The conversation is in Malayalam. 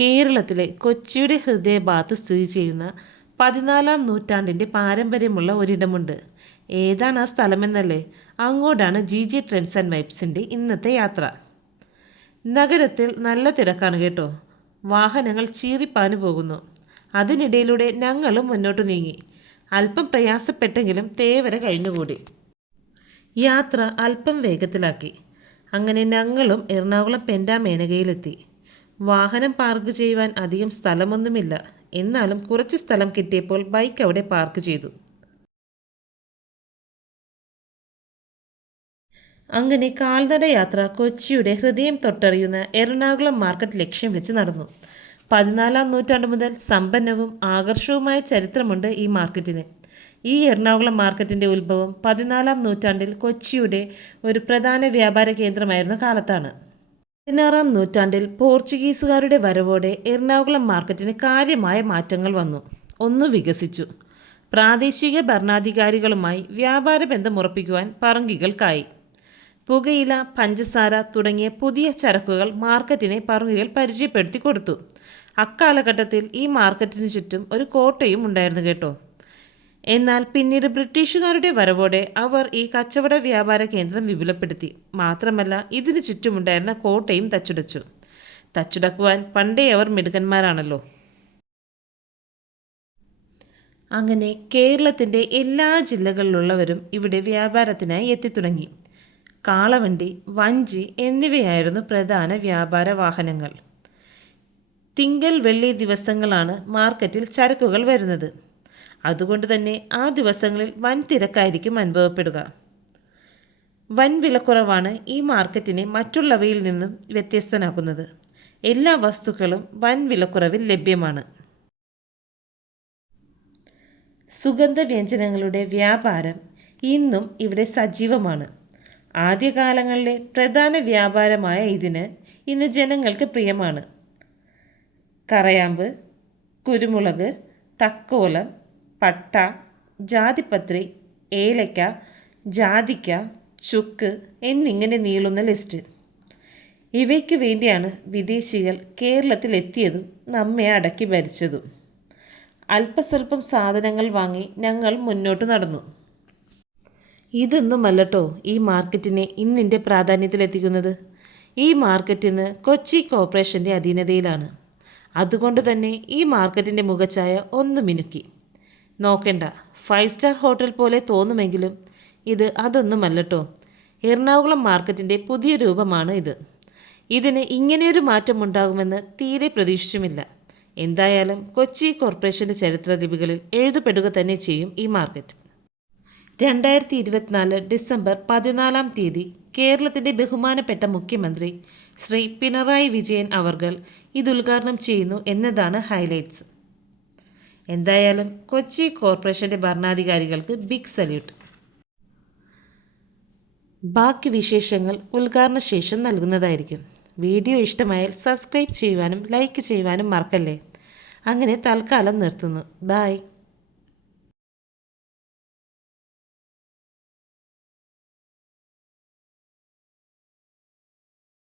കേരളത്തിലെ കൊച്ചിയുടെ ഹൃദയഭാഗത്ത് സ്ഥിതി ചെയ്യുന്ന 14-ാം നൂറ്റാണ്ടിൻ്റെ പാരമ്പര്യമുള്ള ഒരിടമുണ്ട്. ഏതാണ് ആ സ്ഥലമെന്നല്ലേ? അങ്ങോട്ടാണ് GG ട്രെൻഡ്സ് ആൻഡ് വൈബ്സിൻ്റെ ഇന്നത്തെ യാത്ര. നഗരത്തിൽ നല്ല തിരക്കാണ് കേട്ടോ. വാഹനങ്ങൾ ചീറിപ്പാഞ്ഞു പോകുന്നു. അതിനിടയിലൂടെ ഞങ്ങളും മുന്നോട്ട് നീങ്ങി. അല്പം പ്രയാസപ്പെട്ടെങ്കിലും തേവര കഴിഞ്ഞുകൂടി. യാത്ര അല്പം വേഗത്തിലാക്കി. അങ്ങനെ ഞങ്ങളും എറണാകുളം പെൻഡാമേനകയിലെത്തി. വാഹനം പാർക്ക് ചെയ്യുവാൻ അധികം സ്ഥലമൊന്നുമില്ല. എന്നാലും കുറച്ച് സ്ഥലം കിട്ടിയപ്പോൾ ബൈക്ക് അവിടെ പാർക്ക് ചെയ്തു. അങ്ങനെ കാൽനട യാത്ര കൊച്ചിയുടെ ഹൃദയം തൊട്ടറിയുന്ന എറണാകുളം മാർക്കറ്റ് ലക്ഷ്യം വെച്ച് നടന്നു. 14-ാം നൂറ്റാണ്ട് മുതൽ സമ്പന്നവും ആകർഷകവുമായ ചരിത്രമുണ്ട് ഈ മാർക്കറ്റിന്. ഈ എറണാകുളം മാർക്കറ്റിൻ്റെ ഉത്ഭവം 14-ാം നൂറ്റാണ്ടിൽ കൊച്ചിയുടെ ഒരു പ്രധാന വ്യാപാര കേന്ദ്രമായിരുന്ന കാലത്താണ്. 16-ാം നൂറ്റാണ്ടിൽ പോർച്ചുഗീസുകാരുടെ വരവോടെ എറണാകുളം മാർക്കറ്റിന് കാര്യമായ മാറ്റങ്ങൾ വന്നു. ഒന്ന് വികസിച്ചു. പ്രാദേശിക ഭരണാധികാരികളുമായി വ്യാപാര ബന്ധം ഉറപ്പിക്കുവാൻ പറങ്കികൾക്കായി. പുകയില, പഞ്ചസാര തുടങ്ങിയ പുതിയ ചരക്കുകൾ മാർക്കറ്റിനെ പറങ്കികൾ പരിചയപ്പെടുത്തി കൊടുത്തു. അക്കാലഘട്ടത്തിൽ ഈ മാർക്കറ്റിന് ചുറ്റും ഒരു കോട്ടയും ഉണ്ടായിരുന്നു കേട്ടോ. എന്നാൽ പിന്നീട് ബ്രിട്ടീഷുകാരുടെ വരവോടെ അവർ ഈ കച്ചവട വ്യാപാര കേന്ദ്രം വിപുലപ്പെടുത്തി. മാത്രമല്ല ഇതിനു ചുറ്റുമുണ്ടായിരുന്ന കോട്ടയും തച്ചുടച്ചു. തച്ചുടക്കുവാൻ പണ്ടേ അവർ മിടുക്കന്മാരാണല്ലോ. അങ്ങനെ കേരളത്തിൻ്റെ എല്ലാ ജില്ലകളിലുള്ളവരും ഇവിടെ വ്യാപാരത്തിനായി എത്തിത്തുടങ്ങി. കാളവണ്ടി, വഞ്ചി എന്നിവയായിരുന്നു പ്രധാന വ്യാപാര വാഹനങ്ങൾ. തിങ്കൾ, വെള്ളി ദിവസങ്ങളാണ് മാർക്കറ്റിൽ ചരക്കുകൾ വരുന്നത്. അതുകൊണ്ട് തന്നെ ആ ദിവസങ്ങളിൽ വൻ തിരക്കായിരിക്കും അനുഭവപ്പെടുക. വൻ വിലക്കുറവാണ് ഈ മാർക്കറ്റിനെ മറ്റുള്ളവയിൽ നിന്നും വ്യത്യസ്തനാക്കുന്നത്. എല്ലാ വസ്തുക്കളും വൻ വിലക്കുറവിൽ ലഭ്യമാണ്. സുഗന്ധവ്യഞ്ജനങ്ങളുടെ വ്യാപാരം ഇന്നും ഇവിടെ സജീവമാണ്. ആദ്യകാലങ്ങളിലെ പ്രധാന വ്യാപാരമായ ഇതിന് ഇന്ന് ജനങ്ങൾക്ക് പ്രിയമാണ്. കറയാമ്പ്, കുരുമുളക്, തക്കോലം, പട്ട, ജാതിപത്രി, ഏലക്ക, ജാതിക്ക, ചുക്ക് എന്നിങ്ങനെ നീളുന്ന ലിസ്റ്റ്. ഇവയ്ക്ക് വേണ്ടിയാണ് വിദേശികൾ കേരളത്തിലെത്തിയതും നമ്മെ അടക്കി ഭരിച്ചതും. അല്പസ്വല്പം സാധനങ്ങൾ വാങ്ങി ഞങ്ങൾ മുന്നോട്ട് നടന്നു. ഇതൊന്നുമല്ലട്ടോ ഈ മാർക്കറ്റിനെ ഇന്നിൻ്റെ പ്രാധാന്യത്തിലെത്തിക്കുന്നത്. ഈ മാർക്കറ്റ് ഇന്ന് കൊച്ചി കോർപ്പറേഷൻ്റെ അധീനതയിലാണ്. അതുകൊണ്ട് തന്നെ ഈ മാർക്കറ്റിൻ്റെ മുഖച്ഛായ ഒന്ന് മിനുക്കി. നോക്കേണ്ട, 5 സ്റ്റാർ ഹോട്ടൽ പോലെ തോന്നുമെങ്കിലും ഇത് അതൊന്നുമല്ലട്ടോ. എറണാകുളം മാർക്കറ്റിൻ്റെ പുതിയ രൂപമാണ് ഇത്. ഇതിന് ഇങ്ങനെയൊരു മാറ്റം ഉണ്ടാകുമെന്ന് തീരെ പ്രതീക്ഷിച്ചുമില്ല. എന്തായാലും കൊച്ചി കോർപ്പറേഷൻ്റെ ചരിത്രലിപികളിൽ എഴുതപ്പെടുക തന്നെ ചെയ്യും ഈ മാർക്കറ്റ്. 2024 ഡിസംബർ 14-ാം തീയതി കേരളത്തിൻ്റെ ബഹുമാനപ്പെട്ട മുഖ്യമന്ത്രി ശ്രീ പിണറായി വിജയൻ അവർകൾ ഇത് ഉദ്ഘാടനം ചെയ്യുന്നു എന്നതാണ് ഹൈലൈറ്റ്സ്. എന്തായാലും കൊച്ചി കോർപ്പറേഷൻ്റെ ഭരണാധികാരികൾക്ക് ബിഗ് സല്യൂട്ട്. ബാക്കി വിശേഷങ്ങൾ ഉദ്ഘാടന ശേഷം നൽകുന്നതായിരിക്കും. വീഡിയോ ഇഷ്ടമായാൽ സബ്സ്ക്രൈബ് ചെയ്യുവാനും ലൈക്ക് ചെയ്യുവാനും മറക്കല്ലേ. അങ്ങനെ തൽക്കാലം നിർത്തുന്നു. ബൈ.